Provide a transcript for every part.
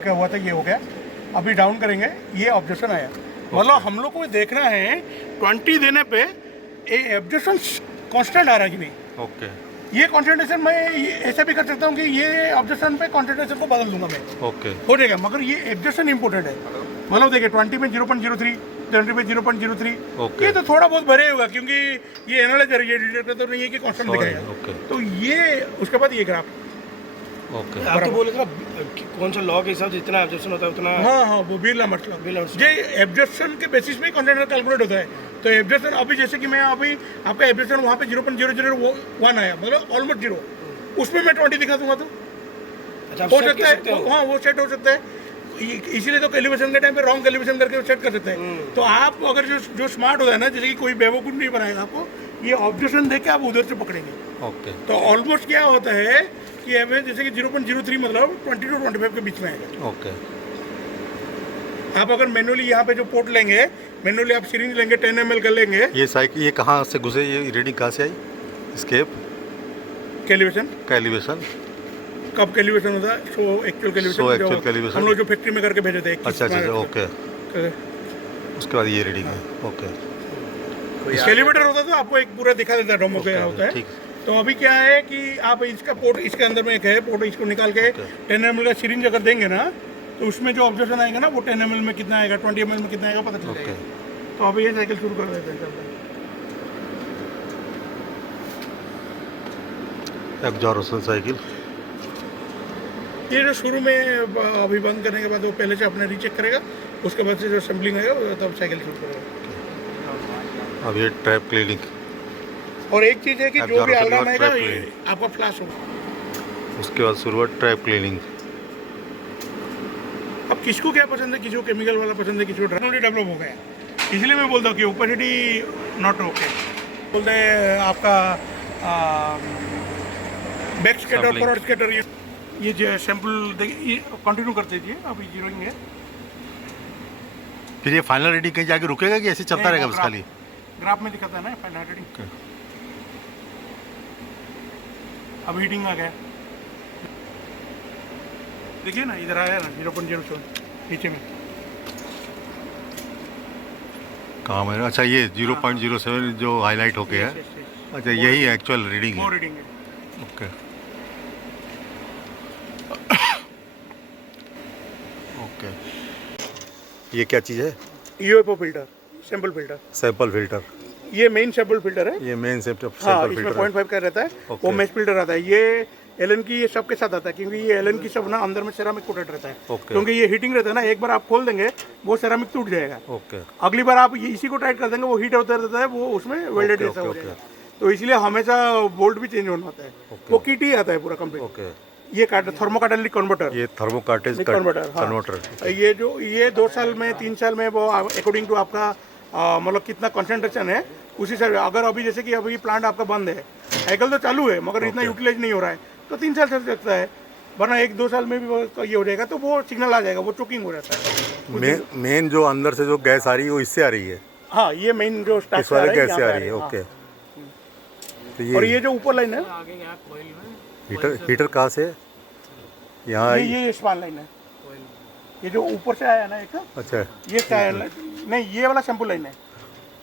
क्या हुआ था, ये हो गया। अभी डाउन करेंगे, ये ऑब्जेक्शन आया। मतलब हम लोग को देखना है 20 देने पे ये ऑब्जेक्शन कांस्टेंट आ रहा है कि नहीं। ओके ये कॉन्सेंट्रेशन मैं ऐसे भी कर सकता हूँ कि ये ऑब्जेक्शन पे कॉन्सेंट्रेशन को बदल दूंगा मैं, ओके हो जाएगा। मगर ये ऑब्जेक्शन इंपॉर्टेंट है। मतलब देखिए 20 में 0.03, 20 में 0.03, ओके। ये तो थोड़ा बहुत भरे होगा क्योंकि ये एनालाइजर ये डिटेक्टर तो नहीं है कि कांस्टेंट दिखाएगा। ओके तो ये उसके बाद ये ग्राफ। ओके। आप तो बोले थे ना कौन सा लॉ के हिसाब से जितना ऑब्जेक्शन होता है उतना। हाँ हाँ, वो बिल मतलब ये एब्जर्प्शन के बेसिस पे कॉन्सेंट्रेशन कैलकुलेट होता है। तो एब्जर्प्शन अभी जैसे कि मैं अभी आपका एब्जर्प्शन वहाँ पे 0.001 आया, मतलब ऑलमोस्ट 0, उसमें मैं 20 दिखा दूंगा तो अच्छा हो सकता है। हाँ, वो सेट हो सकता है। इसीलिए तो कैलिब्रेशन के टाइम पे रॉन्ग कैलिब्रेशन करके सेट कर सकते हैं। तो आप अगर जो स्मार्ट होता है ना, जैसे कि कोई बेवकूफ़ नहीं बनाएगा आपको, ये ऑब्जर्वेशन देख के आप उधर से पकड़ेंगे। ओके। तो ऑलमोस्ट क्या होता है कि हमें जैसे कि 0.03 मतलब 20 to 25 के बीच में आएगा। ओके। आप अगर मैनुअली यहाँ पे जो पोर्ट लेंगे, मैनुअली आप सिरिंज लेंगे 10 ml कर लेंगे। ये साइकिल ये कहाँ से घुसे, ये रीडिंग कहाँ से आई? स्केप कैलिब्रेशन कैलिब्रेशन कब कैलिब्रेशन होता है? सो एक्चुअल कैलिब्रेशन हम लोग जो फैक्ट्री में करके भेजे थे। अच्छा अच्छा ओके। उसके बाद ये रीडिंग है। ओके। कैलिब्रेटर होता तो आपको एक पूरा दिखा देता है डोमो क्या होता है। तो अभी क्या है कि आप इसका पोर्ट इसके अंदर में एक है, पोर्ट इसको निकाल के 10 ml का सिरिंज अगर देंगे ना, तो उसमें जो ऑब्जर्वेशन आएगा ना वो 10 ml में कितना आएगा, 20 ml में कितना आएगा पता चल जाएगा। तो अभी ये साइकिल शुरू कर देते हैं। एग्जॉस्ट साइकिल ये जो शुरू में अभी बंद करने के बाद वो पहले से अपने रीचेक करेगा, उसके बाद से जो सैम्पलिंग आएगा तब साइकिल शुरू करेगा। अब ये ट्रैप क्लीनिंग। और एक चीज़ है कि जो भी अलार्म आएगा आपका फ्लैश होगा। उसके बाद शुरू हुआ ट्रैप क्लीनिंग। अब किसको क्या पसंद है, किसी को केमिकल वाला पसंद है, किसी को टेक्नोलॉजी डेवलप हो गया, इसलिए मैं बोलता हूँ कि ओपेसिटी नॉट ओके। बोलते हैं आपका बैक स्कैटर, फॉरवर्ड स्कैटर, ये जो सैंपल देखिए कंटिन्यू कर दीजिए। अभी जीरोइंग है। फिर ये फाइनल रीडिंग कहीं जाके रुकेगा कि ऐसे चलता रहेगा? बस खाली ग्राफ में दिखाता है ना फाइनल रीडिंग। अब हीटिंग आ गया, देखिए ना, इधर आया ना 0.07 नीचे में। काम है। अच्छा ये 0.07 जो हाईलाइट हो गया है। अच्छा यही एक्चुअल रीडिंग है। वो रीडिंग है। Okay okay. ये क्या चीज़ है? UFO filter, sample filter. Sample filter. ये मेन सैंपल फिल्टर है। ये मेन हाँ, सैंपल इसमें फिल्टर 0.5 का रहता है। वो मैश फिल्टर आता है। ये एलन की ये सब के साथ आता है, क्योंकि ये एलन की सब ना अंदर में सेरामिक कोटेड रहता है। क्योंकि ये हीटिंग रहता है ना, एक बार आप खोल देंगे वो सेरामिक टूट जाएगा। ओके। अगली बार आप इसी को टाइट कर देंगे, वो हीट होता रहता है, वो उसमें वेल्डेड जैसा हो जाएगा। तो इसलिए हमेशा बोल्ट भी चेंज होना होता है। वो किट ही आता है पूरा कंप्लीट। ओके। ये थर्मोकार्टेलिक कन्वर्टर, ये थर्मोकार्टेज कन्वर्टर। ये 2 साल में 3 साल में वो अकॉर्डिंग टू आपका मतलब कितना कंसंट्रेशन है उसी से। अगर अभी जैसे कि अभी प्लांट आपका बंद है, साइकिल तो चालू है मगर इतना यूटिलाइज नहीं हो रहा है, तो 3 साल चल सकता है, वरना 1-2 साल में भी वो ये हो जाएगा, तो वो सिग्नल आ जाएगा, वो चोकिंग हो जाता है। मेन जो अंदर से जो गैस आ रही है वो इससे आ रही है। हाँ, ये मेन जो स्टार्ट इस वाले गैस से आ रही है। ओके। तो और ये जो ऊपर लाइन है हीटर कहाँ से? यहाँ ये स्पान लाइन है, ये जो ऊपर से आया ना एक। अच्छा ये नहीं, ये वाला सैंपल लाइन है।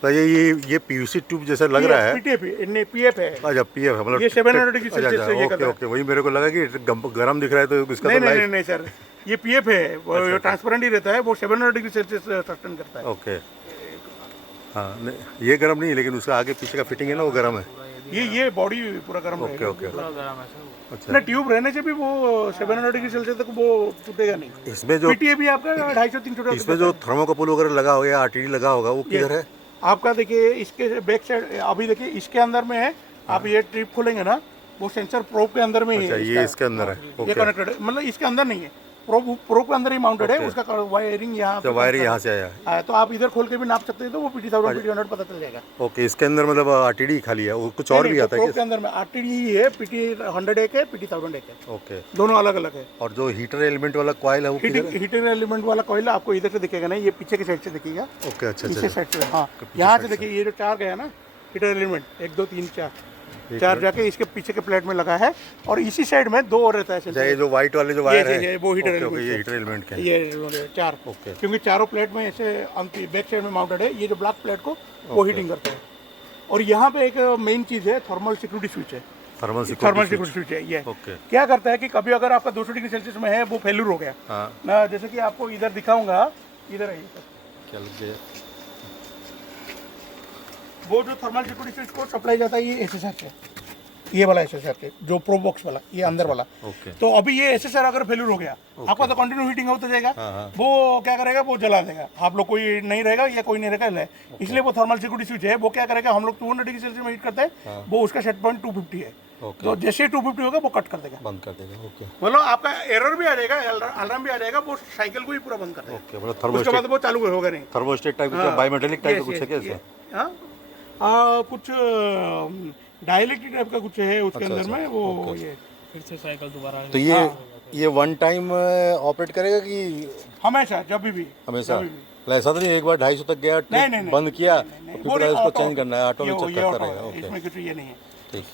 तो ये पीवीसी ट्यूब जैसा लग रहा है। पीएफ है। अच्छा पीएफ है, मतलब ये 700 डिग्री सेल्सियस से ये करता है। ओके। वही मेरे को लगा कि गर्म दिख रहा है तो इसका नहीं सर, ये पीएफ है, वो ट्रांसपेरेंट ही रहता है, वो 700 डिग्री सेल्सियस सस्टेन करता है। ओके। हाँ, ये गर्म नहीं है, लेकिन उसका आगे पीछे का फिटिंग है ना वो गर्म है। ये बॉडी पूरा गर्म है। ओके। अच्छा ना, ट्यूब रहने से भी वो 700 डिग्री सेल्सियस तक वो टूटेगा नहीं। इसमें जो पीटीए भी आपका 250-300। इसमें जो थर्मोकपल वगैरह लगा हो या आरटीडी लगा होगा वो किधर है आपका? देखिए इसके बैक साइड, अभी देखिए इसके अंदर में है। आप ये ट्रिप खोलेंगे ना, वो सेंसर प्रोब के अंदर में ही है। ये इसके अंदर है। ये कनेक्टेड है, मतलब इसके अंदर नहीं है, प्रोब के अंदर ही माउंटेड है। उसका वायरिंग यहाँ तो वायर यहाँ से आया। तो आप इधर खोल के भी नाप सकते हैं, तो वो PT1000 PT100 पता चल जाएगा। ओके। इसके अंदर मतलब आरटीडी खाली है, वो कुछ और भी आता है? प्रोब के अंदर में आरटीडी ही है, PT100 एक है, PT1000 एक है। ओके। दोनों अलग अलग है। और जो हीटर एलिमेंट वाला कॉइल है वो हीटर एलिमेंट वाला कॉइल आपको इधर से दिखेगा नहीं, ये पीछे की साइड से दिखेगा। ओके। अच्छा पीछे साइड से। हाँ, यहाँ से देखिए, ये जो 4 गया ना हीटर एलिमेंट, 1 2 3 4, चार जाके इसके पीछे के प्लेट में लगा है और इसी साइड में दो और रहता है अच्छा, ये जो व्हाइट वाले जो वायर ये है वो हीटर ओके, एलिमेंट ये हीटर एलिमेंट के हैं। ये चार ओके। क्योंकि चारों प्लेट में ऐसे बैक साइड में माउंटेड है। ये जो ब्लैक प्लेट को वो हीटिंग करता है। और यहाँ पे एक मेन चीज़ है, थर्मल सिक्योरिटी स्विच है। थर्मल सिक्योरिटी स्विच है ये। ओके। क्या करता है कि कभी अगर आपका 200 डिग्री सेल्सियस में है वो फेल्यूर हो गया, हाँ, मैं जैसे कि आपको इधर दिखाऊंगा, इधर आइए सर। क्या लग गया? वो जो थर्मल सिक्योरिटी स्विच को सप्लाई जाता है ये एसएसआर से, ये वाला एसएसआर के जो प्रो बॉक्स वाला, ये अंदर वाला। ओके। तो अभी ये एसएसआर अगर फेल्यूर हो गया, आपका तो कंटिन्यू हीटिंग होता जाएगा। हाँ। वो क्या करेगा, वो जला देगा। आप लोग कोई नहीं रहेगा या कोई नहीं रहेगा, इसलिए वो थर्मल सिक्योरिटी स्विच है। वो क्या करेगा, हम लोग 200 डिग्री सेल्सियस में हीट करते हैं, वो उसका सेट पॉइंट 250 है। तो जैसे ही 250 होगा वो कट कर देगा, बंद कर देगा। ओके। मतलब आपका एरर भी आ जाएगा, अलार्म भी आ जाएगा, वो साइकिल को ही पूरा बंद कर देगा। ओके, मतलब उसके बाद वो चालू होगा नहीं। थर्मोस्टेट टाइप का, बायोमेटेलिक टाइप का कुछ है क्या इसमें? हाँ, कुछ डायलेक्ट्रिक टाइप का कुछ है उसके अंदर में। वो ये फिर से साइकिल दोबारा तो ये वन टाइम ऑपरेट करेगा कि हमेशा, जब भी हमेशा? ऐसा तो नहीं एक बार 250 तक गया, नहीं, बंद किया तो फिर पता उसको चेंज करना है, ऑटो में चेक करता रहेगा। ओके, इसमें कुछ ये नहीं है। ठीक।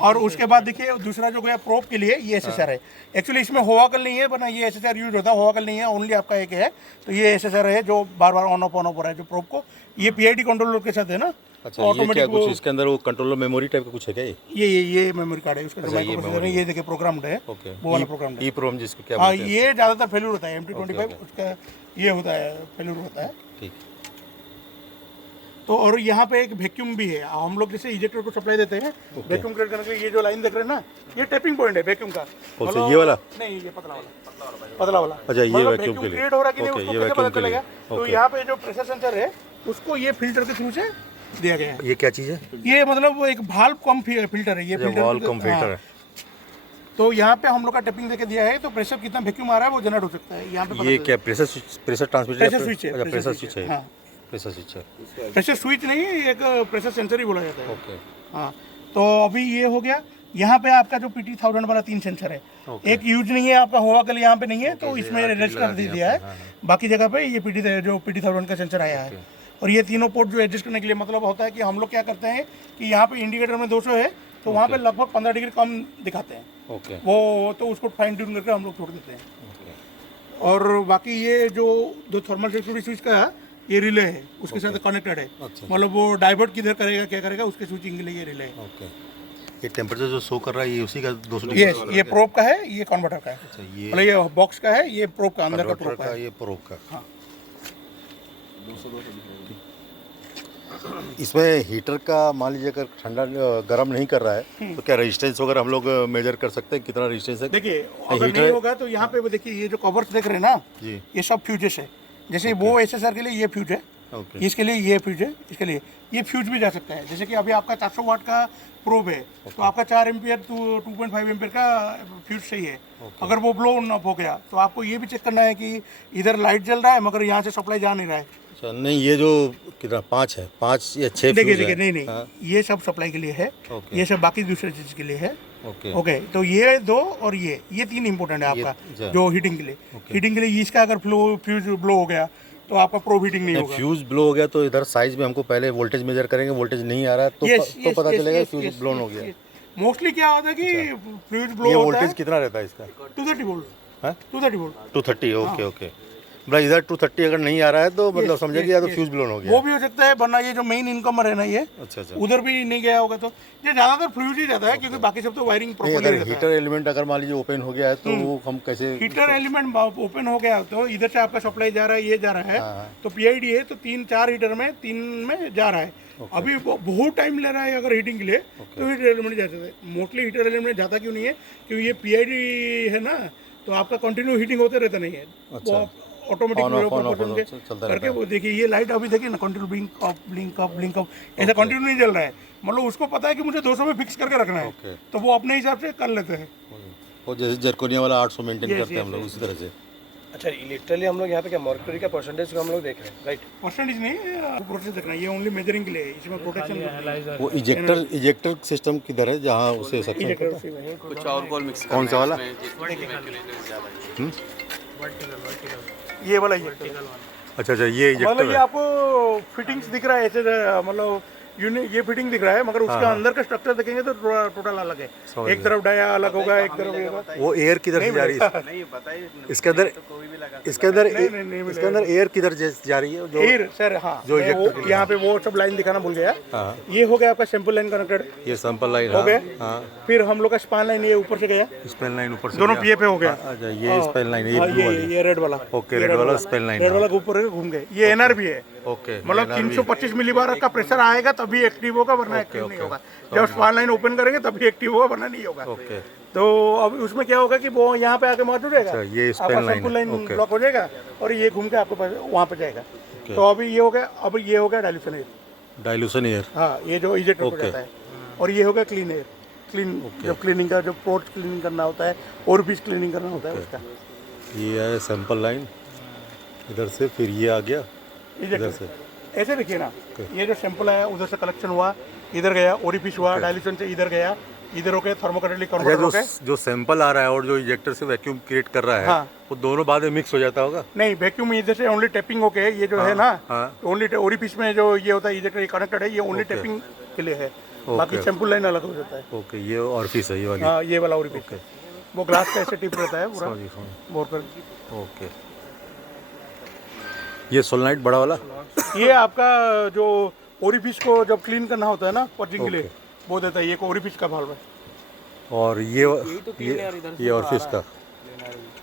और उसके बाद देखिए दूसरा जो गया प्रोब के लिए, ये एसएसआर है। एक्चुअली इसमें होवाकल नहीं है, वरना ये एसएसआर यूज होता है। होवाकल नहीं है, ओनली आपका एक है। तो ये एसएसआर है जो बार बार ऑन ऑफ हो रहा है, जो प्रोब को। ये पीआईडी कंट्रोलर के साथ है ना। अच्छा, ये क्या कुछ इसके अंदर वो कंट्रोलर मेमोरी टाइप का कुछ है क्या? ये मेमोरी कार्ड है उसका, जो माइक्रोप्रोसेसर है। ये देखिए प्रोग्राम्ड है, ओके, वो वाला प्रोग्राम्ड है। EEPROM जिसको क्या हाँ, बोलते हैं? ये ज़्यादातर फेल्यूर होता है। MT25 उसका ये होता है, फेल्यूर होता है। ठीक। तो और यहाँ पे एक वैक्यूम भी है। हम लोग जैसे इजेक्टर को सप्लाई देते हैं, वैक्यूम क्रिएट करने के लिए, ये जो लाइन देख रहे हैं ना, ये टैपिंग पॉइंट है वैक्यूम का। मतलब ये वाला नहीं, ये पतला वाला। अच्छा, ये वैक्यूम के लिए क्रिएट हो रहा है कि नहीं, ओके, उसको ये कैसे वैक्यूम पता के लिए। चलेगा? तो यहाँ पे जो प्रेशर सेंसर है उसको ये फिल्टर के थ्रू से दिया गया है। ये क्या चीज़ है? ये मतलब वो एक वाल्व कम फिल्टर है। ये वाल्व कम फिल्टर है। तो यहाँ पे हम लोग का टैपिंग देके दिया है, तो प्रेशर कितना वैक्यूम आ रहा है वो जनरेट हो सकता है। यहाँ पे ये क्या प्रेशर ट्रांसमीटर? प्रेशर स्विच है। अच्छा, प्रेशर स्विच है। हाँ, प्रेशर स्विच है। प्रेशर स्विच नहीं, एक प्रेशर सेंसर ही बोला जाता है। ओके। हाँ, तो अभी ये हो गया। यहाँ पे आपका जो PT1000 वाला 3 सेंसर है, एक यूज नहीं है आपका, होगा कल यहाँ पे नहीं है, तो इसमें रजिस्टर कर दिया है। बाकी जगह पे ये PT1000 का सेंसर आया है। और ये तीनों पोर्ट जो एडजस्ट करने के लिए, मतलब होता है कि हम लोग क्या करते हैं कि यहाँ पे इंडिकेटर में 200 है, तो वहाँ पे लगभग 15 डिग्री कम दिखाते हैं। ओके। वो तो उसको फाइन ट्यून करके हम लोग छोड़ देते हैं। और बाकी ये जो दो थर्मल सिक्योरिटी स्विच का ये रिले है, उसके साथ कनेक्टेड है। मतलब वो डाइवर्ट किधर करेगा, क्या करेगा, उसके स्विचिंग के लिए ये रिले है। ओके। ये टेम्परेचर जो शो कर रहा है ये उसी का 200 डिग्री? ये प्रोब का है, ये कन्वर्टर का है। अच्छा, ये मतलब ये बॉक्स का है, ये प्रोब का अंदर का प्रोब का है। ये प्रोब का। हाँ। इसमें हीटर का मान लीजिए अगर ठंडा गर्म नहीं कर रहा है तो क्या रेजिस्टेंस वगैरह हम लोग मेजर कर सकते हैं, कितना रेजिस्टेंस है? देखिए अगर नहीं होगा तो यहाँ पे वो देखिए, ये जो कवर्स देख रहे हैं ना जी, ये सब फ्यूजेस है। जैसे वो एसएसआर के लिए ये फ्यूज है, ओके, इसके लिए ये फ्यूज है, इसके लिए ये फ्यूज भी जा सकता है। जैसे कि अभी आपका 400 वाट का प्रोब है, तो आपका 4 एम्पियर टू 2.5 एम्पियर का फ्यूज सही है। अगर वो ब्लो ऑफ हो गया तो आपको ये भी चेक करना है कि इधर लाइट जल रहा है मगर यहाँ से सप्लाई जा नहीं रहा है। अच्छा, नहीं ये जो कितना 5 है, 5 या 6 देखिए नहीं, ये सब सप्लाई के लिए है, ये सब बाकी दूसरे चीज़ के लिए है। ओके, तो ये दो और ये 3 इंपॉर्टेंट है आपका जो हीटिंग के लिए। हीटिंग के लिए इसका अगर फ्यूज ब्लो हो गया तो आपका प्रोब हीटिंग नहीं होगा। फ्यूज ब्लो हो गया तो इधर साइज में हमको पहले वोल्टेज मेजर करेंगे, वोल्टेज नहीं आ रहा तो पता चलेगा फ्यूज ब्लोन हो गया। मोस्टली क्या होता है कि फ्यूज ब्लो ये होता है। वोल्टेज कितना रहता है इसका? 230 वोल्ट। है 230 वोल्ट। 230, ओके। मतलब इधर 230 अगर नहीं आ रहा है तो मतलब समझिए या तो फ्यूज ब्लोन हो गया। वो भी हो सकता है, वरना ये जो मेन इनकमर है ना ये, अच्छा, उधर भी नहीं गया होगा। तो ये ज्यादातर फ्यूज ही जाता है, क्योंकि बाकी सब तो वायरिंग प्रॉपर्ली अगर रहता है। हीटर एलिमेंट अगर मान लीजिए ओपन हो गया है तो वो हम कैसे? हीटर एलिमेंट ओपन हो गया तो इधर से आपका सप्लाई जा रहा है, ये जा रहा है, तो पीआईडी है तो 3-4 हीटर में 3 में जा रहा है। अभी बहुत टाइम ले रहा है अगर हीटिंग के लिए, तो हीटर एलिमेंट जाता है। मोस्टली हीटर एलिमेंट जाता क्यों नहीं है, क्योंकि ये पीआईडी है ना, तो आपका कंटिन्यू हीटिंग होते रहता नहीं है। वो ऑटोमेटिक करके वो देखिए, ये लाइट अभी देखिए ना, कंटिन्यू ब्लिंक अप ऐसा कंटिन्यू नहीं जल रहा है। मतलब उसको पता है कि मुझे 200 में फिक्स करके रखना है, तो वो अपने हिसाब से कर लेते हैं। वो जैसे जर्कोनिया वाला 800 मेंटेन करते हैं हम लोग, उसी तरह से। अच्छा, इलेक्ट्रली हम लोग यहाँ पे क्या मर्क्यूरी का परसेंटेज को हम लोग देख रहे हैं, राइट? परसेंटेज नहीं, प्रोसेस देखना, ये ओनली मेजरिंग के लिए, इसमें प्रोटेक्शन। वो इजेक्टर सिस्टम किधर है जहाँ उसे सक्शन कुछ और कॉल मिक्स कौन सा वाला? ये वाला अच्छा, ये मतलब ये आपको फिटिंग्स दिख रहा है ऐसे, मतलब ये फिटिंग दिख रहा है, मगर उसके अंदर का स्ट्रक्चर देखेंगे तो टोटल अलग है। एक तरफ डाया अलग होगा, एक तरफ ये होगा। वो एयर किधर से जा रही है नहीं पता है इसके अंदर? इसके अंदर नहीं, इसके अंदर एयर किधर जा रही है जो एयर सर, हाँ जो मैं वो यहाँ पे वो सब लाइन दिखाना भूल गया। हाँ ये हो गया आपका सैंपल लाइन कनेक्टेड ये सैंपल लाइन हो गया। हाँ फिर हम लोग का स्पान लाइन ये ऊपर से गया, स्पेन लाइन ऊपर से दोनों गया। पीए पे हो गया। अच्छा ये स्पेन लाइन है, हाँ, ये ब्लू वाली ये रेड वाला, ओके रेड वाला स्पेन लाइन रेड वाला के ऊपर घूम गए। ये एनआर भी है, ओके मतलब 325 मिलीबार का प्रेशर आएगा तभी एक्टिव होगा, वरना एक्टिव नहीं होगा। जब स्पान लाइन ओपन करेंगे तभी एक्टिव होगा, वरना नहीं होगा। ओके तो अब उसमें क्या होगा कि वो यहाँ पे आके मौजूद रहेगा, अच्छा, ये आपका Spain line sample line okay block हो जाएगा और ये घूम के आपके पास वहाँ पे जाएगा। तो अभी ये हो गया, अब ये हो गया डाइल्यूशन एयर। डाइल्यूशन एयर हाँ, ये जो इजेक्टर हो जाता है। और ये हो गया क्लीन एयर, क्लीन जब क्लीनिंग का जो पोर्ट क्लीनिंग करना होता है और भी क्लीनिंग करना होता है उसका। ये है सैंपल लाइन इधर से, फिर ये आ गया इधर से। ऐसे देखिए ना, ये जो सैंपल है उधर से कलेक्शन हुआ, इधर गया, ओरिफिस हुआ, डाइल्यूशन से इधर गया, इधर हो गया थर्मोकैटालिटिक कन्वर्टर हो गया। जो सैंपल आ रहा है और जो इंजेक्टर से वैक्यूम क्रिएट कर रहा है हाँ। वो दोनों बाद में मिक्स हो जाता होगा? नहीं, वैक्यूम इधर से ओनली टैपिंग होके ये जो है ना, हाँ। ओनली ओरिफिस में जो ये होता है इजेक्टर ये कनेक्टेड है, ये ओनली टैपिंग के लिए है, बाकी सैंपल लाइन अलग हो जाता है। ओके ये ऑरिफिस है ये वाली? हाँ, ये वाला ओरिफिस है, वो ग्लास का ऐसे टिप रहता है पूरा बोर पर। ओके ये सोलनाइट बड़ा वाला? ये आपका जो ओरिफिस को जब क्लीन करना होता है ना पर्जिंग के लिए, वो देता है, ये ओरिफिस का भाल्व है। और ये ऑरिफिस का।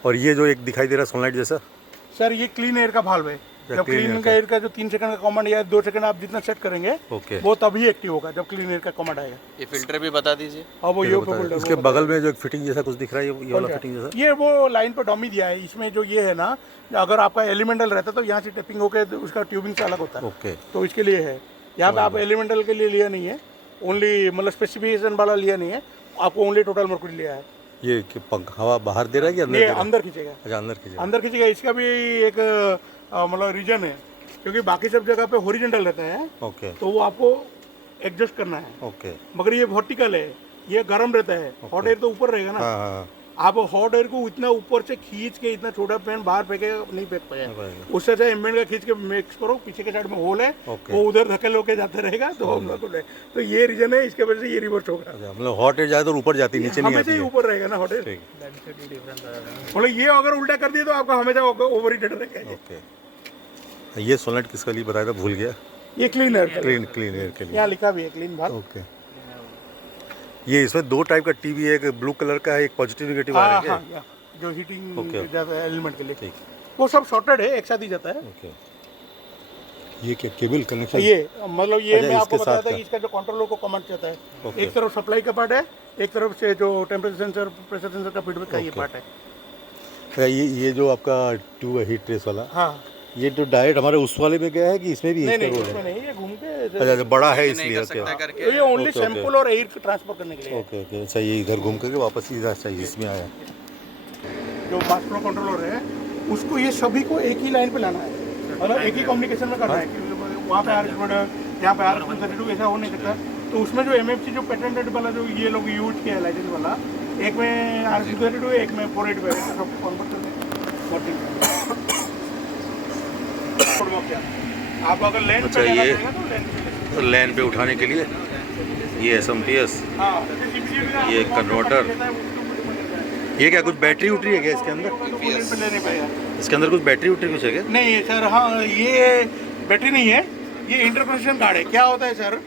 और ये जो एक दिखाई दे रहा है सोलनाइट जैसा? सर ये क्लीन एयर का भाल्व है। जब क्लीन एयर का जो 3 सेकंड का कमांड या 2 सेकंड आप जितना सेट करेंगे वो तभी एक्टिव होगा जब क्लीन एयर का कमांड आएगा। ये फिल्टर भी बता दीजिए। अब वो इसके बगल में जो एक फिटिंग जैसा कुछ दिख रहा है, ये वाला फिटिंग जैसा? ये वो लाइन पर डॉमी दिया है। इसमें जो ये है ना, अगर आपका एलिमेंटल रहता तो यहाँ से टेपिंग होकर उसका ट्यूबिंग से अलग होता है। ओके तो इसके लिए है। यहाँ पे आप एलिमेंटल के लिए लिया नहीं है, ओनली मतलब स्पेसिफिकेशन वाला लिया नहीं है, आपको ओनली टोटल मर्क्यूरी लिया है। ये हवा बाहर दे रहा है कि अंदर? ये अंदर खींचेगा। अच्छा अंदर खींचेगा। अंदर खींचेगा। इसका भी एक मतलब रीजन है, क्योंकि बाकी सब जगह पे हॉरिजॉन्टल रहता है, ओके तो वो आपको एडजस्ट करना है। ओके मगर ये वर्टिकल है, ये गर्म रहता है। हॉट एयर तो ऊपर रहेगा ना। हाँ आप हॉट एयर को इतना ऊपर से खींच के इतना छोटा पेन बाहर फेंके नहीं फेंक पाएगा। उससे अच्छा एम्बिएंट का खींच के मिक्स करो, पीछे के साइड में होल है, वो उधर धकेल होके जाते रहेगा, तो हम लोग को तो ये रीजन है, इसके वजह से ये रिवर्स होगा। मतलब हॉट एयर जाए तो ऊपर जाती, नीचे नहीं आती है। ऊपर रहेगा ना हॉट एयर। मतलब ये अगर उल्टा कर दिए तो आपका हमेशा ओवर हीटेड रहेगा। ओके ये सोलनाइट किसके लिए बताया था, भूल गया। ये क्लीन एयर, क्लीन एयर के लिए यहाँ लिखा भी है क्लीन भाग। ओके ये इसमें 2 टाइप का टीवी है, एक ब्लू कलर का है, एक पॉजिटिव नेगेटिव आ रहा है क्या? जो हीटिंग जाता है एलिमेंट के लिए, ठीक। वो सब शॉर्टेड है, एक साथ ही जाता है। ओके ये क्या केबल कनेक्शन? ये मतलब ये अच्छा, मैं आपको इसके बताया साथ था कि इसका जो कंट्रोलर को कमांड चाहता है, ओके। एक तरफ सप्लाई का पार्ट है, एक तरफ से जो टेम्परेचर सेंसर प्रेशर सेंसर का फीडबैक का ये पार्ट है। ये जो आपका ट्यूब है हीट ट्रेस वाला, हाँ ये जो डायरेक्ट हमारे उस वाले में गया है कि इसमें भी? नहीं, इसमें नहीं, ये घूम के अच्छा बड़ा है इसलिए। कर सकता करके ये ओनली सैंपल और एयर ट्रांसफर करने के लिए है। ओके ओके अच्छा ये इधर घूम करके वापस इधर चाहिए इसमें आया। जो मास फ्लो कंट्रोलर है उसको ये सभी को एक ही लाइन पे लाना है, मतलब एक ही कम्युनिकेशन में करना है कि वहाँ पे RS प्रोडक्ट, यहाँ पे RS-232 ऐसा हो नहीं सकता। तो उसमें जो MFC जो पेटेंटेड वाला जो ये लोग यूज किया है लाइसेंस वाला, एक में RS-232 एक में 485 सब कन्वर्ट करके आप अगर लैंड अच्छा, पे ये जाना चाहेंगे तो लैंड पे लैन पे उठाने के लिए ये SMTS, हाँ, ये कन्वर्टर, ये क्या कुछ बैटरी उटरी है क्या इसके अंदर? पे ले नहीं पाएगा। इसके अंदर कुछ बैटरी उटरी कुछ है क्या? नहीं सर, हाँ ये बैटरी नहीं है, ये इंटरकनेक्शन कार्ड है। क्या होता है सर,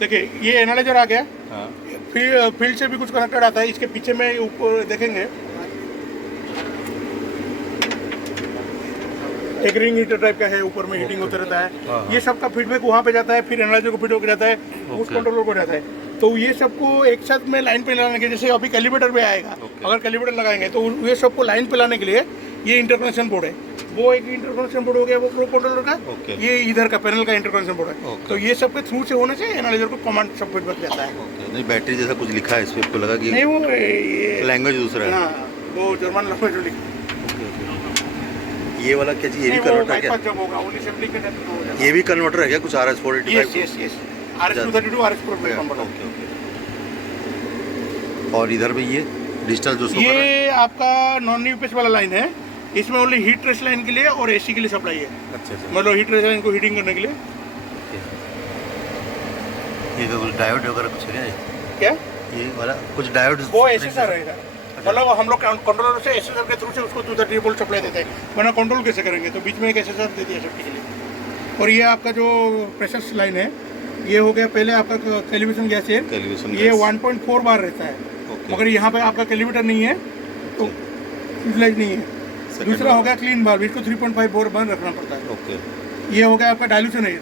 देखिए ये एनालाइजर आ गया, हाँ फिर फील्ड से भी कुछ कनेक्टेड आता है। इसके पीछे में ऊपर देखेंगे एक रिंग हीटर टाइप का है, ऊपर में हीटिंग होते रहता है। ये सब का फीडबैक वहाँ पे जाता है, फिर एनालाइजर को फीडबैक जाता है, उस कंट्रोलर को जाता है। तो ये सबको एक साथ में लाइन पे लाने के, जैसे अभी कैलिब्रेटर पे आएगा, अगर कैलिब्रेटर लगाएंगे तो ये सबको लाइन पे लाने के लिए ये इंटरकनेक्शन बोर्ड है। वो एक इंटरकनेक्शन बोर्ड हो गया वो प्रो कंट्रोलर का, ये इधर का पैनल का इंटरकनेक्शन बोर्ड है। तो ये सब के थ्रू से होने से एनालाइजर को कमांड सब फीडबैक जाता है। नहीं बैटरी जैसा कुछ लिखा है इस पे, आपको लगा कि नहीं वो ये लैंग्वेज दूसरा है? हाँ, वो जर्मन लैंग्वेज जो लिखा ये वाला क्या चीज़, ये भी कन्वर्टर है क्या? जब होगा ओनली असेंबली के टाइप में हो जाएगा। ये भी कन्वर्टर है क्या कुछ RS-485? Yes RS-232 RS-485 controller. Okay okay. और इधर भी ये डिजिटल जो ये आपका नॉन यूपीएस वाला लाइन है, इसमें ओनली हीट ट्रेस लाइन के लिए और एसी के लिए सप्लाई है। अच्छा अच्छा। मतलब हीट ट्रेस लाइन को हीटिंग करने के लिए। ये इंटरकनेक्शन बोर्ड है, वो जर्मन लैंग्वेज जो लिखा ओके ओके। है। ये वाला क्या चीज़, ये भी कन्वर्टर है क्या कुछ RS-485? Yes RS-232 RS-485 controller. ये तो कुछ डायोड वगैरह कुछ है क्या ये वाला कुछ डायोड वो एसएसआर रहेगा, मतलब हम लोग कंट्रोलर से एसएसआर के थ्रू से उसको 230 वोल्ट सप्लाई देते हैं, वरना कंट्रोल कैसे करेंगे, तो बीच में एक एसएसआर दे दिया सेफ्टी के लिए। और ये आपका जो प्रेशर लाइन है, ये हो गया पहले आपका कैलिब्रेशन गैस है, ये 1.4 बार रहता है, मगर यहाँ पे आपका कैलिब्रेटर नहीं है तो यूटिलाइज नहीं है। दूसरा हो गया क्लीन बार, इसको 3.5 बार बंद रखना पड़ता है। ओके ये हो गया आपका डाइल्यूशन है,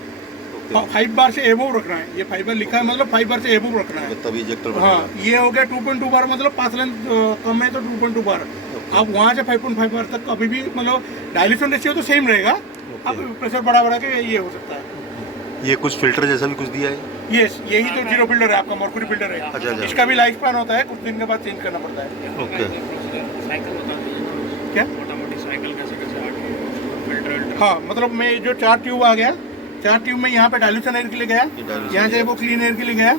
5 बार से एबोव रखना है, ये 5 बार लिखा है मतलब 5 बार से एबोव रखना है, तभी इजेक्टर हाँ। ये हो गया 2.2 बार, मतलब पास लेंथ कम है तो 2.2 बार, आप वहाँ से 5.5 बार तक अभी भी मतलब डाइल्यूशन रेशियो तो सेम रहेगा, अब प्रेशर बढ़ा के ये हो सकता है। ये कुछ फिल्टर जैसा भी कुछ दिया है, यस, यही तो जीरो फिल्टर है आपका, मर्क्यूरी फिल्टर है। अच्छा। इसका भी लाइफ स्पैन होता है, कुछ दिन के बाद चेंज करना पड़ता है। ओके क्या मोटा-मोटी साइकिल कैसे फिल्टर हाँ, मतलब मैं जो 4 ट्यूब आ गया, 4 ट्यूब में यहाँ पे डाइल्यूशन एयर के लिए गया, यहाँ से वो क्लीन एयर के लिए गया,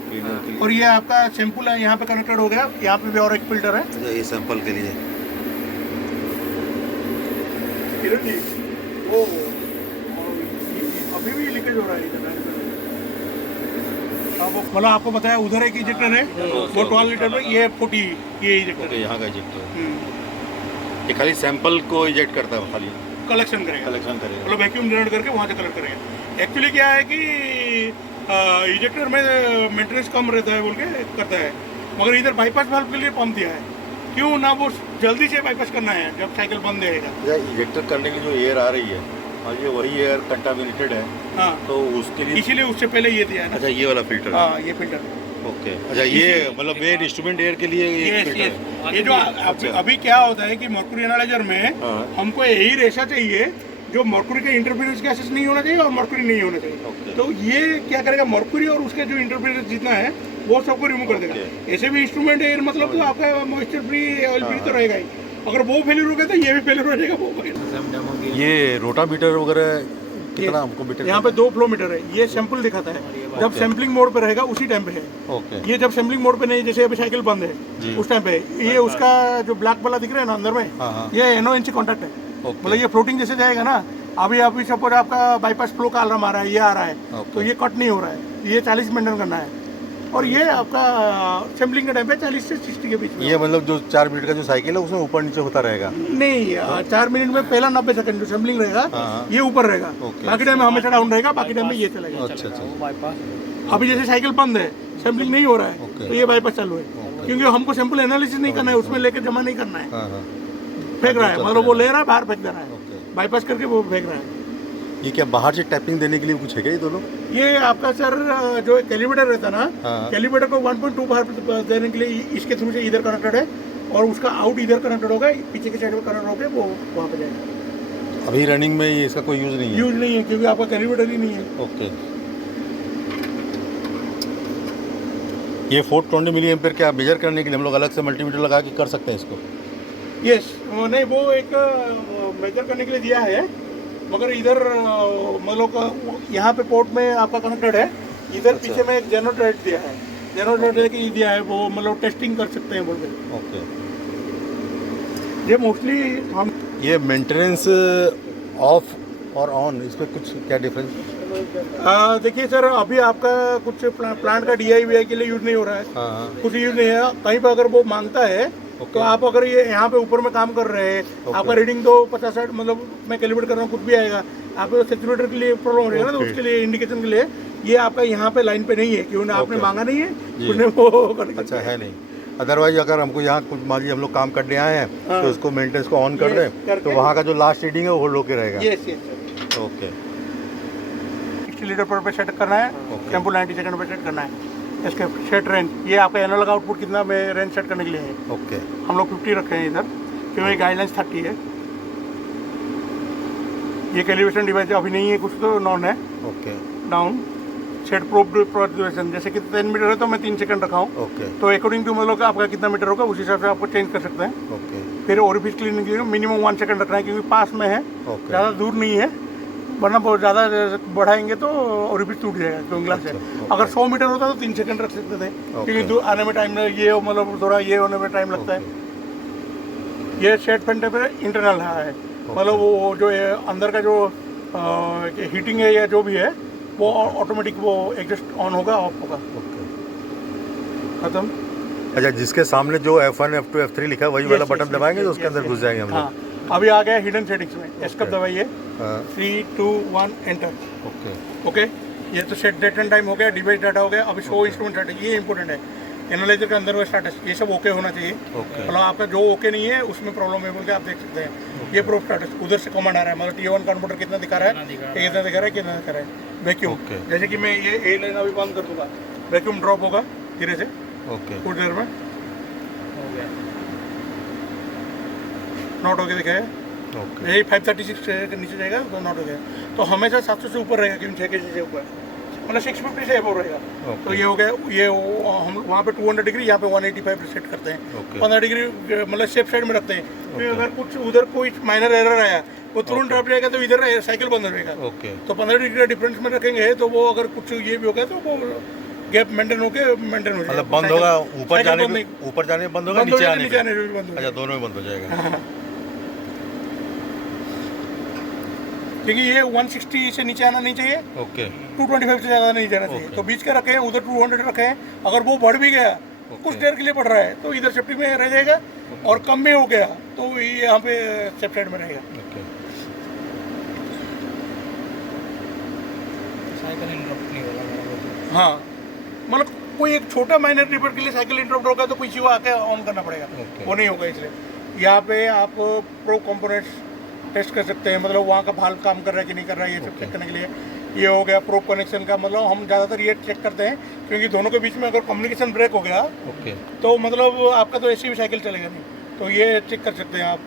और ये आपका सैंपल है यहाँ पे कनेक्टेड हो गया, यहाँ पे भी और एक फिल्टर है। ये सैंपल के लिए किरण जी, वो अभी भी लीकेज हो रहा है इधर। हाँ, वो मतलब आपको बताया उधर एक इजेक्टर है, वो 12 लीटर में, ये 40 ये इजेक्टर है। यहाँ का इजेक्टर ये खाली सैंपल को इजेक्ट करता है, खाली कलेक्शन करेगा, करेगा। मतलब वैक्यूम जनरेट करके वहाँ से कलेक्ट करेगा। एक्चुअली क्या है कि इजेक्टर में मेंटेनेंस कम रहता है बोल के करता है, मगर इधर बाईपास वाल्व के लिए पंप दिया है, क्यों ना वो जल्दी से बाईपास करना है जब साइकिल बंद रहेगा। इजेक्टर करने की जो एयर आ रही है और ये वही एयर कंटामिनेटेड है, हाँ, तो उसके लिए इसीलिए उससे पहले ये दिया है ना। अच्छा, ये वाला फिल्टर हाँ, ये फिल्टर। ओके। अच्छा, ये मतलब मेन इंस्ट्रूमेंट एयर के लिए ये फिल्टर है। ये जो अभी क्या होता है कि मर्क्यूरी एनालाइजर में हमको यही रेशा चाहिए जो मर्क्यूरी के इंटरफेरेंस गैसेस नहीं होना चाहिए और मर्क्यूरी नहीं होना चाहिए। तो ये क्या करेगा, मर्क्यूरी और उसके जो इंटरफेरेंस जितना है वो सबको रिमूव कर देगा। ऐसे भी इंस्ट्रूमेंट एयर मतलब तो आपका मॉइस्चर फ्री, ऑयल फ्री तो रहेगा ही, अगर वो फेलियर हो गया तो ये भी फेलियर हो जाएगा वो। ये रोटामीटर वगैरह कितना हमको मीटर? यहाँ पे 2 फ्लो मीटर है, ये सैंपल दिखाता है, जब सैंपलिंग मोड पे रहेगा उसी टाइम पे है। ओके। ये जब सैंपलिंग मोड पे नहीं, जैसे अभी साइकिल बंद है उस टाइम पे, ये उसका जो ब्लैक वाला दिख रहा है ना अंदर में, ये NONC कॉन्टैक्ट है, मतलब ये फ्लोटिंग जैसे जाएगा ना। अभी सपोज आपका बाईपास फ्लो का अलार्म आ रहा है, ये आ रहा है, तो ये कट नहीं हो रहा है, ये 40 मेंटेन करना है, और ये आपका सैंपलिंग के टाइम पे 40 से 60 के बीच में। ये मतलब जो 4 मिनट का जो साइकिल है उसमें ऊपर नीचे होता रहेगा? नहीं, 4 मिनट में पहला 90 सेकंड जो सैंपलिंग रहेगा ये ऊपर रहेगा, बाकी टाइम में हमेशा डाउन रहेगा, बाकी टाइम में ये चलेगा। अच्छा। अभी जैसे साइकिल बंद है, सैंपलिंग नहीं हो रहा है, तो ये बाईपास चालू है, क्योंकि हमको सैंपल एनालिसिस नहीं करना है, उसमें लेकर जमा नहीं करना है, फेंक रहा है, मतलब वो ले रहा है बाहर फेंक दे रहा है, बाईपास करके वो फेंक रहा है। ये क्या बाहर से टैपिंग देने के लिए कुछ है क्या ये दोनों? ये आपका सर जो कैलिब्रेटर रहता है ना, कैलिब्रेटर को 1.2 बार देने के लिए इसके थ्रू से इधर कनेक्टेड है, और उसका आउट इधर कनेक्टेड होगा, पीछे के साइड में कनेक्ट होकर वो वहाँ पे जाएगा। अभी रनिंग में ये इसका कोई यूज़ नहीं है? यूज नहीं है, क्योंकि आपका कैलिब्रेटर ही नहीं है। ओके। ये 420 मिली एम्पेयर क्या मेजर करने के लिए हम लोग अलग से मल्टीमीटर लगा के कर सकते हैं इसको? यस, नहीं वो एक मेजर करने के लिए दिया है, मगर इधर मतलब यहाँ पे पोर्ट में आपका कनेक्टेड है, इधर पीछे में एक जनरेटर दिया है, जनरेटर की दिया है, वो मतलब टेस्टिंग कर सकते हैं बोल के। ओके। ये मोस्टली हम ये मेंटेनेंस ऑफ और ऑन, इस पर कुछ क्या डिफरेंस? देखिए सर, अभी आपका कुछ प्लांट का DIY के लिए यूज़ नहीं हो रहा है, कुछ यूज़ नहीं है, कहीं पर अगर वो मांगता है तो आप अगर ये यहाँ पे ऊपर में काम कर रहे हैं, आपका रीडिंग तो 50-60 मतलब मैं कैलिब्रेट कर रहा हूँ, कुछ भी आएगा, आप सेचुरेटर के लिए प्रॉब्लम हो रही है ना, तो उसके लिए इंडिकेशन के लिए ये आपका यहाँ पे लाइन पे नहीं है, क्यों ना आपने मांगा नहीं है, उसने वो अच्छा है नहीं। अदरवाइज अगर हमको यहाँ कुछ मान लीजिए हम लोग काम करने आए हैं तो उसको मेंटेनेंस को ऑन कर दें तो वहाँ का जो लास्ट रीडिंग है वो होल्ड होके रहेगा? यस। ओके। 60 लीटर पर पे सेट करना है, टेम्पो 90 सेकंड पे सेट करना है, इसके सेट रेंज, ये आपका एनालॉग आउटपुट कितना में रेंज सेट करने के लिए है। ओके। हम लोग 50 रखे हैं इधर, क्योंकि गाइडलाइंस 30 है। ये कैलिब्रेशन डिवाइस अभी नहीं है, कुछ तो नॉन है। ओके। डाउन सेट प्रोड्यूशन, जैसे कि 10 मीटर है तो मैं 3 सेकंड रखा हूँ, ओके, तो अकॉर्डिंग टू मतलब आपका कितना मीटर होगा उस हिसाब से आपको चेंज कर सकते हैं। ओके। फिर ओरिफिस क्लीनिंग के लिए मिनिमम 1 सेकंड रखना है, क्योंकि पास में है, ओके। ज़्यादा दूर नहीं है, वरना बहुत ज़्यादा बढ़ाएंगे तो ओरिफिस टूट जाएगा क्योंगला से। अगर 100 मीटर होता तो 3 सेकंड रख सकते थे, क्योंकि आने में टाइम ये मतलब थोड़ा ये होने में टाइम लगता है। ये सेट फैन टेम्परेचर इंटरनल है, मतलब वो जो अंदर का जो हीटिंग है या जो भी है वो ऑटोमेटिक वो एग्जस्ट ऑन होगा ऑफ होगा। ओके। खत्म। अच्छा, जिसके सामने जो F1 F2 F3 लिखा है वही वाला बटन दबाएंगे तो उसके अंदर घुस जाएंगे हम लोग। हाँ, अभी आ गया हिडन सेटिंग्स में, एस्केप दबाइए, हाँ, 3 2 1 एंटर। ओके। ओके, ये तो सेट डेट एंड टाइम हो गया, डिवाइस डाटा हो गया, अभी शो इंस्ट्रूमेंट स्टार्ट, ये इंपॉर्टेंट है। एनालाइजर का अंदर वो स्टार्टस, ये सब ओके होना चाहिए। ओके। मतलब आपका जो ओके नहीं है उसमें प्रॉब्लम है बोल के आप देख सकते हैं। ये प्रोब स्टार्टस, उधर से कमांड आ रहा है, मतलब T1 कंप्यूटर कितना दिखा रहा है, कितना दिखा रहा है, कितना दिखा रहा है। Vacuum, okay. जैसे कि मैं ये ए लाइन अभी बंद कर दूंगा, वैक्यूम ड्रॉप होगा धीरे से ओके। कुछ देर में, नॉट होके दिखाएगा। ओके। यही 536 के नीचे जाएगा तो नॉट हो गया। तो हमेशा 700 से ऊपर रहेगा, क्योंकि 6 के से ऊपर, मतलब 650 से अबव रहेगा। तो ये हो गया, ये हम वहाँ पे 200 डिग्री, यहाँ पे 185 सेट करते हैं। 15 डिग्री मतलब सेफ साइड में रखते हैं, फिर अगर कुछ उधर कोई माइनर एरर आया वो तुरंत ड्रॉप जाएगा, तो इधर साइकिल बंद हो जाएगा। ओके। तो 15 डिग्री का डिफरेंस में रखेंगे, तो वो अगर कुछ ये भी होगा तो वो गैप मेंटेन होके मेंटेन हो जाएगा। मतलब बंद होगा, ऊपर जाने बंद में बंद होगा, नीचे आने पे बंद हो अच्छा दोनों में बंद हो जाएगा। क्योंकि ये 160 से नीचे आना नहीं चाहिए, ओके। 225 से ज़्यादा नहीं जाना चाहिए। ओके। तो बीच के रखे हैं, उधर 200 रखे हैं, अगर वो बढ़ भी गया कुछ देर के लिए बढ़ रहा है तो इधर सेफ्टी में रह जाएगा, और कम में हो गया तो ये यहाँ पे सेफ साइड में रहेगा। ओके। साइकिल इंटरप्ट नहीं होगा। हाँ, मतलब कोई एक छोटा माइनर रिपेयर के लिए साइकिल इंटरप्ट होगा तो कोई चीज़ आके ऑन करना पड़ेगा, ओके। वो नहीं होगा। इसलिए यहाँ पे आप प्रो कंपोनेंट्स टेस्ट कर सकते हैं, मतलब वहाँ का भाल काम कर रहा है कि नहीं कर रहा है, ये सब चेक करने के लिए। ये हो गया प्रो कनेक्शन का, मतलब हम ज़्यादातर ये चेक करते हैं क्योंकि दोनों के बीच में अगर कम्युनिकेशन ब्रेक हो गया ओके। तो मतलब आपका तो ऐसी भी साइकिल चलेगा नहीं, तो ये चेक कर सकते हैं आप।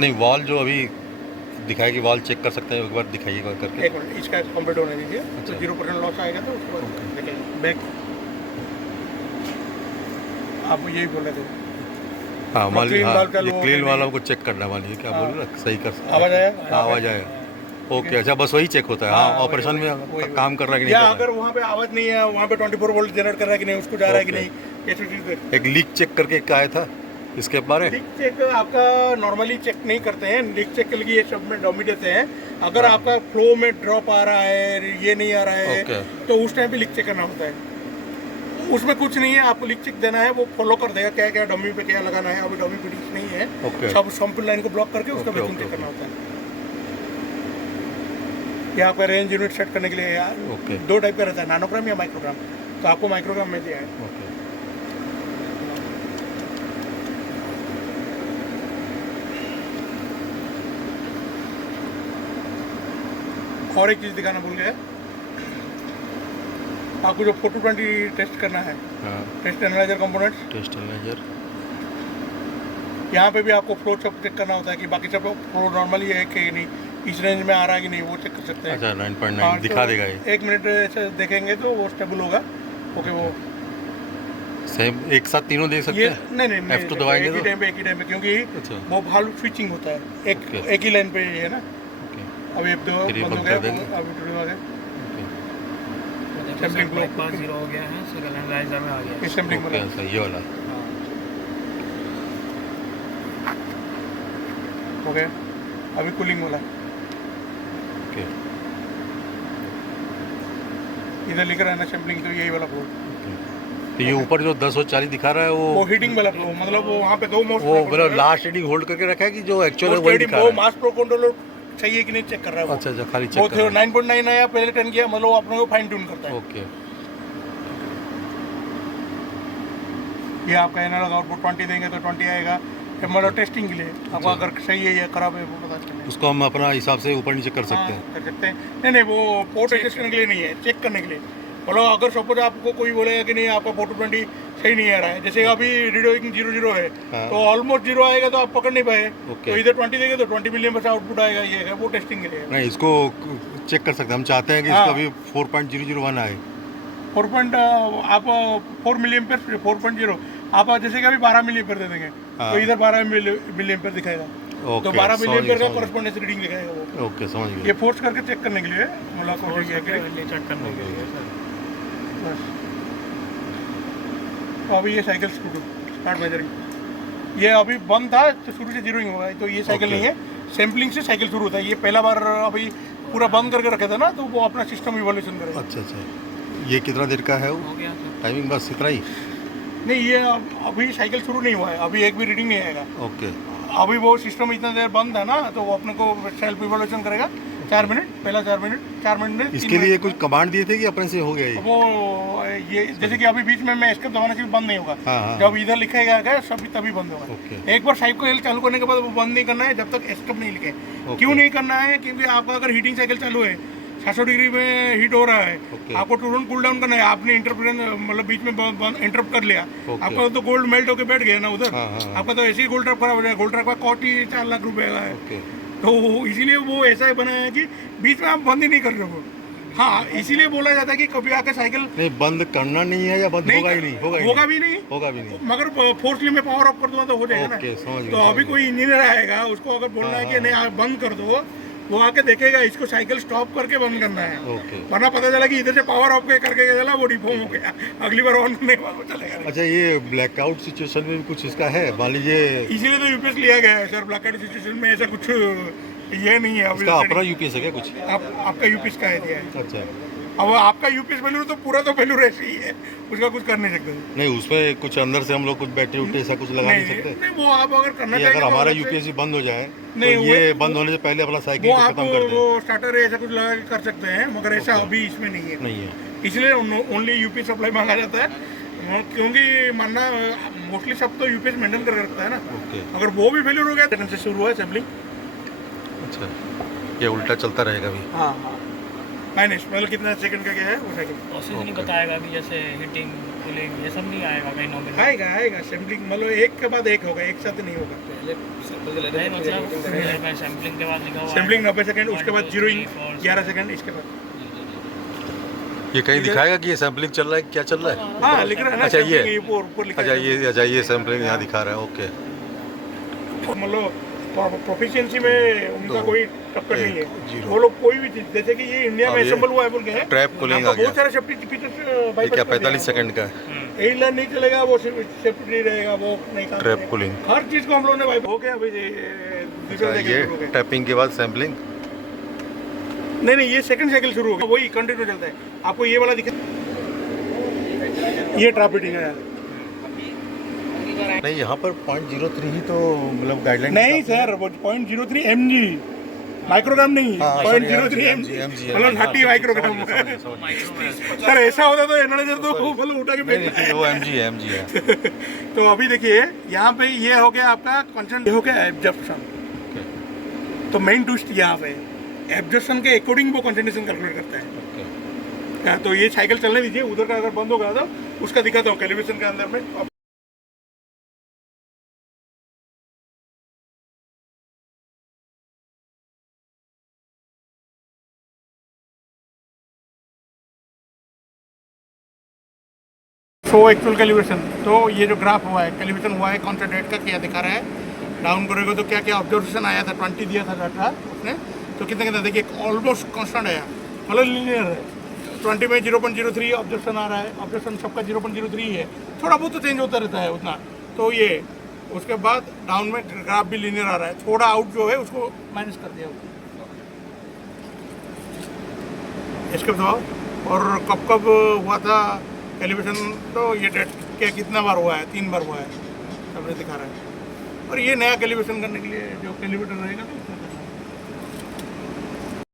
नहीं, वॉल जो अभी दिखाया कि वॉल चेक कर सकते हैं, एक बार दिखाइए करके। एक मिनट, इसका कंप्लीट होने दीजिए, तो 0% लॉस आएगा तो उसके बाद देखिए बैक। आप यही बोल रहे थे। हाँ, मान लीजिए, clean हाँ, valve का ये लो, क्लीन कि वाला नहीं। हमको चेक करना, मान लीजिए क्या बोल रहे हैं, सही कर आवाज आया? हाँ, आवाज आया। ओके, अच्छा बस वही चेक होता है। हाँ, ऑपरेशन में काम कर रहा है कि नहीं या कर रहा अगर वहाँ पे आवाज नहीं है, वहाँ पे 24 वोल्ट जनरेट कर रहा है कि नहीं, उसको जा रहा है कि नहीं, ये सब चीज़ है। एक लीक चेक करके एक आया था, इसके बारे में लीक चेक आपका नॉर्मली चेक नहीं करते हैं। लीक चेक के लिए ये सब में डमी देते हैं। अगर आपका फ्लो में ड्रॉप आ रहा है, ये नहीं आ रहा है, तो उस टाइम पे लीक चेक करना होता है। उसमें कुछ नहीं है, आपको लीक चेक देना है, वो फॉलो कर देगा क्या क्या डमी पे क्या लगाना है। अभी डमी फिटिंग्स नहीं है, सब सैंपल लाइन को ब्लॉक करके उसका वैक्यूम चेक करना होता है। या आपका रेंज यूनिट सेट करने के लिए यार दो टाइप का रहता है, नैनोग्राम या माइक्रोग्राम। तो आपको माइक्रोग्राम में दिया है। और एक चीज़ दिखाना भूल गया, आपको जो 420 टेस्ट करना है, test analyser components, test analyser, यहाँ पे भी आपको फ्लो सब चेक करना होता है कि बाकी सब फ्लो नॉर्मली है कि नहीं, इस रेंज में आ रहा है कि नहीं, वो चेक कर सकते हैं। अच्छा 9.9 दिखा देगा ये। 1 मिनट ऐसे देखेंगे तो वो स्टेबल होगा। ओके, वो सेम एक साथ तीनों देख सकते हैं? नहीं F2 दबाएंगे एक ही टाइम पे क्योंकि वो भाल स्विचिंग होता है, एक ही लाइन पे है ना। अभी अब दो बंद हो गया, अभी टूट आ गया, सैम्पलिंग ब्लॉक पास 0 हो गया है, सेकंड एनालाइजर में आ गया। इस सैम्पलिंग में ये वाला हो गया, अभी कूलिंग वाला। ओके, इधर लिख रहा है ना सैम्पलिंग, तो यही वाला फ्लो। तो ये ऊपर जो 10 और 40 दिखा रहा है वो हीटिंग वाला फ्लो, मतलब वो वहाँ पे दो मोस्ट, वो मतलब लास्ट रीडिंग होल्ड करके रखा है कि जो एक्चुअल है वही दिखा रहा वो है? मास प्रो कंट्रोलर सही है कि नहीं चेक कर रहा है वो। अच्छा अच्छा, खाली वो चेक कर रहा है। 9.9 आया, पहले 10 किया, मतलब वो अपने को फाइन ट्यून करता है। ओके, ये आपका एनालॉग आउटपुट 20 देंगे तो 20 आएगा, मतलब टेस्टिंग के लिए आपको अगर सही है या खराब है वो पता चले। उसको हम अपना हिसाब से ऊपर नीचे कर सकते हैं। कर सकते हैं। नहीं वो पोर्ट एडजस्ट करने के लिए नहीं है, चेक करने के लिए। मतलब अगर सपोज आपको कोई बोलेगा कि नहीं आपका 420 सही नहीं आ रहा है, जैसे अभी रीडिंग 00 है, तो ऑलमोस्ट 0 आएगा तो आप पकड़ नहीं पाए, तो इधर 20 देंगे तो 20 मिलियन पर आउटपुट आएगा, ये है वो टेस्टिंग के लिए। नहीं, इसको चेक कर सकते हैं, हम चाहते हैं कि इसका अभी 4.001 आए। 4 मिलियन पर 4.0 आप जैसे कि अभी 12 मिलियन पर दे देंगे, तो इधर 12 मिलियन पर दिखाएगा, तो 12 मिलियन पर का कॉरेस्पॉन्डेंस रीडिंग दिखाएगा वो। ओके, समझ गया। ये फोर्स करके चेक करने के लिए, मतलब चेक करने के लिए बस। तो अभी ये साइकिल स्टार्ट मेजरिंग, ये अभी बंद था तो शुरू से जीरोइंग होगा, तो ये साइकिल नहीं है, सैम्पलिंग से साइकिल शुरू होता है। ये पहला बार अभी पूरा बंद करके रखे थे ना, तो वो अपना सिस्टम इवोल्यूशन करेगा। अच्छा अच्छा, ये कितना देर का है वो टाइमिंग? बस इतना ही? नहीं, ये अभी साइकिल शुरू नहीं हुआ है, अभी एक भी रीडिंग नहीं आएगा। ओके। अभी वो सिस्टम इतना देर बंद है ना, तो वो अपने को सेल्फ इवोल्यूशन करेगा 4 मिनट, पहला 4 मिनट, 4 मिनट में इसके लिए कुछ कमांड दिए थे कि अपने से हो गया ये? वो ये जैसे कि अभी बीच में मैं एस्केप दबाने से भी बंद नहीं होगा। हाँ, हाँ। जब इधर लिखेगा गया सभी तभी बंद होगा। ओके। एक बार साइकिल चालू करने के बाद वो बंद नहीं करना है जब तक एस्केप नहीं लिखे। क्यों नहीं करना है? क्योंकि आपका अगर हीटिंग साइकिल चालू है, 700 डिग्री में हीट हो रहा है, ओके। आपको तुरंत कूल डाउन करना है। आपने मतलब बीच में इंटरप्ट कर लिया, आपका तो गोल्ड मेल्ट होकर बैठ गया ना उधर। हाँ, हाँ। आपका तो ऐसे ही गोल्ड ट्रक खराब हो जाएगा। गोल्ड ट्रक का कॉस्ट ही 4 लाख रुपए का है। ओके। तो इसीलिए वो ऐसा ही बनाया है कि बीच में आप बंद ही नहीं कर रहे हो। हाँ, इसीलिए बोला जाता है कि कभी आके साइकिल नहीं बंद करना नहीं है या बंद होगा ही नहीं? होगा भी नहीं, होगा भी नहीं। मगर फोर्सली में पावर ऑफ कर दूंगा तो हो जाएगा ना। ओके, समझ गया, तो अभी कोई इंजीनियर आएगा, उसको अगर बोलना है कि नहीं आप बंद कर दो, वो आके देखेगा इसको साइकिल स्टॉप करके बंद करना है। ओके। वरना पता चला कि इधर से पावर ऑफ करके चला, वो डिफॉर्म हो गया, अगली बार ऑन करने के बाद वो चलेगा। अच्छा, ये ब्लैकआउट सिचुएशन में भी कुछ इसका है? मान लीजिए इसीलिए तो यूपीएस लिया गया है सर। ब्लैकआउट सिचुएशन में ऐसा कुछ ये नहीं है। इसका अपना यूपीएस है क्या कुछ? आपका यूपीएस का आइडिया है। अच्छा। अब आपका यूपीएस फेल्यूर तो पूरा तो फेल्यूर ऐसे ही है, उसका कुछ कर नहीं सकते। नहीं, उसमें कुछ अंदर से हम लोग कुछ बैटरी उटरी ऐसा कुछ लगा नहीं सकते? नहीं, वो आप अगर करना ये चाहिए अगर हमारा यूपीएस बंद हो जाए नहीं, तो ये बंद होने से पहले अपना साइकिल वो को आप खत्म कर दे? वो स्टार्टर ऐसा कुछ लगा के कर सकते हैं, मगर ऐसा अभी इसमें नहीं है। नहीं है। इसलिए ओनली यूपीएस सप्लाई मांगा जाता है, क्योंकि मानना मोस्टली सब तो यूपीएस मेंटेन कर रखता है ना। ओके। अगर वो भी फेल्यूर हो गया तो से शुरू हुआ सैम्पलिंग। अच्छा, ये उल्टा चलता रहेगा अभी? हाँ हाँ, माइनस मतलब कितना सेकंड का क्या है वो साइकिल प्रोसेस नहीं बताएगा कि जैसे हीटिंग कूलिंग ये सब नहीं आएगा कहीं नॉमिनल? आएगा सैम्पलिंग, मतलब एक के बाद एक होगा, एक साथ नहीं होगा। नहीं मतलब सैम्पलिंग के बाद लिखा हुआ सैम्पलिंग 90 सेकंड, उसके बाद जीरोइंग 11 सेकंड, इसके बाद ये कहीं दिखाएगा कि ये सैम्पलिंग चल रहा है, क्या चल रहा है? हाँ लिख रहा है ना। अच्छा, ये sampling ऊपर लिखा अच्छा ये सैम्पलिंग यहाँ दिखा रहा है। ओके। है। मतलब प्रोफिशिएंसी में उनका तो कोई टक्कर नहीं है। जीरो। वो लोग कोई भी चीज, जैसे कि ये इंडिया में अब ये असेंबल हुआ है बोल के है, ट्रैप कूलिंग आ बहुत गया। सारे सेफ्टी फीचर्स ये बाईपास क्या कर दिया। 45 सेकंड का है? यही लाइन नहीं चलेगा, वो सेफ्टी नहीं रहेगा, वो नहीं काम ट्रैप करेगा। कूलिंग। हर चीज को हम लोगों ने वाइप हो गया। अभी दूसरा अच्छा, ये हो गया। टैपिंग के बाद सैम्पलिंग? नहीं, ये सेकंड साइकिल शुरू हो गया, वही कंटिन्यू चलता है। आपको ये वाला दिखे, ये ट्रैप रीडिंग है। नहीं, यहाँ पर 0.03 ही तो मतलब गाइडलाइन नहीं सर, वो 0.03 mg, माइक्रोग्राम नहीं, हाँ, 0.03 mg, mg, मतलब 30 माइक्रोग्राम। सर ऐसा होता तो एनालाइजर तो मतलब उठा के नहीं, नहीं, वो mg है। तो अभी देखिए यहाँ पे ये हो गया आपका कॉन्सेंट, हो गया एब्जॉर्प्शन। तो मेन ट्विस्ट यहाँ पे एब्जॉर्प्शन के अकॉर्डिंग वो कंसंट्रेशन कैलकुलेट करता है। हाँ, तो ये साइकिल चलने दीजिए, उधर का अगर बंद होगा तो उसका दिखाता हूँ कैलिब्रेशन के अंदर में। शो एक्चुअल कैलिब्रेशन, तो ये जो ग्राफ हुआ है कैलिब्रेशन हुआ है कौन सा डेट का क्या दिखा रहा है। डाउन करेगा तो क्या क्या ऑब्जर्वेशन आया था, 20 दिया था डाटा उसने, तो कितना कितना देखिए ऑलमोस्ट कांस्टेंट आया, मतलब लीनियर है। 20 में 0.03 ऑब्जर्वेशन आ रहा है, ऑब्जर्वेशन सबका 0.03 है, थोड़ा बहुत तो चेंज होता रहता है उतना। तो ये उसके बाद डाउन में ग्राफ भी लीनियर आ रहा है, थोड़ा आउट जो है उसको माइनस कर दिया इसके दबाओ। और कब कब हुआ था कैलिब्रेशन, तो ये डेट क्या कितना बार हुआ है, 3 बार हुआ है, सबने दिखा रहा है। और ये नया कैलिब्रेशन करने के लिए जो कैलिब्रेटर रहेगा